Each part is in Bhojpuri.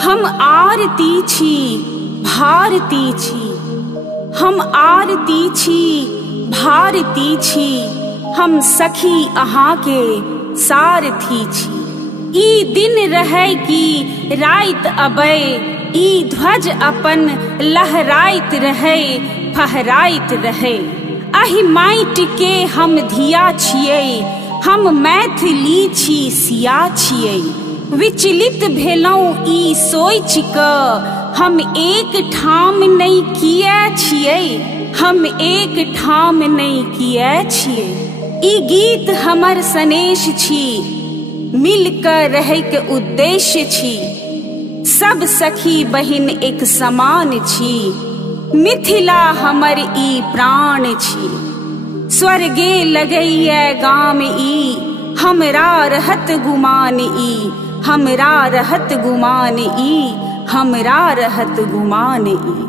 हम आरती छी भारती छी, हम आरती छी भारती छी, हम सखी अहाँ के सारथी छी। ई दिन रहे कि रात अबै, ई ध्वज अपन लहराइत रहे फहराइत रहे। अहि माटि के हम धिया छियै, हम मैथिली छी सिया छियै। विचलित भेलहुँ ई सोचि कऽ, हम एक ठाम नहि किए छियै, हम एक ठाम नहि किए छियै। ई गीत हमर सनेश छी, मिल कऽ रहैके उद्देश्य छी। सब सखी बहिन एक समान छी, मिथिला हमर ई प्राण छी। स्वर्गे लगैया गाम ई, हमरा रहत गुमान ई, हमरा रहत गुमान ई, हमरा रहत गुमान ई।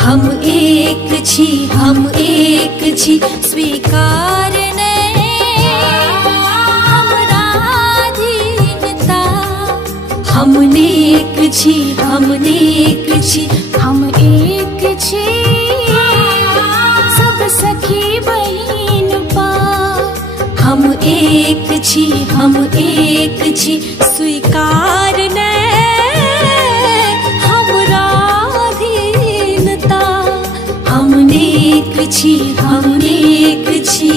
हम एक छी, हम एक छी, स्वीकार नहीं हमरा अधीनता। हम नेक छी, हम नेक छी, हम एक छी, सब सखी बहिन पा। हम एक छी, हम एक छी, स्वीकार नहीं हमरा अधीनता। हम नेक छी, हम नेक छी।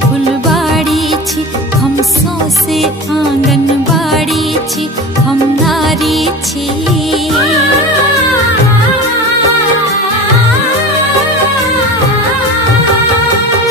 फुलबाड़ी छी, हम सौसे आंगनबाड़ी छी, हम नारी छी।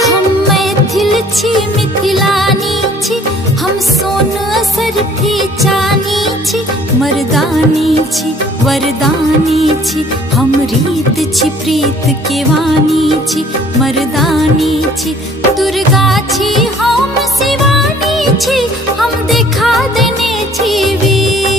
हम मैथिल छी, मिथिलानी छी, हम सोन सरफी चानी छी, मर्दानी छी, वरदानी छी, हम रीत छी, प्रीत के वाणी छी, मर्दानी छी। दुर्गा छी, हम शिवानी छी, हम देखा देने छी वीर।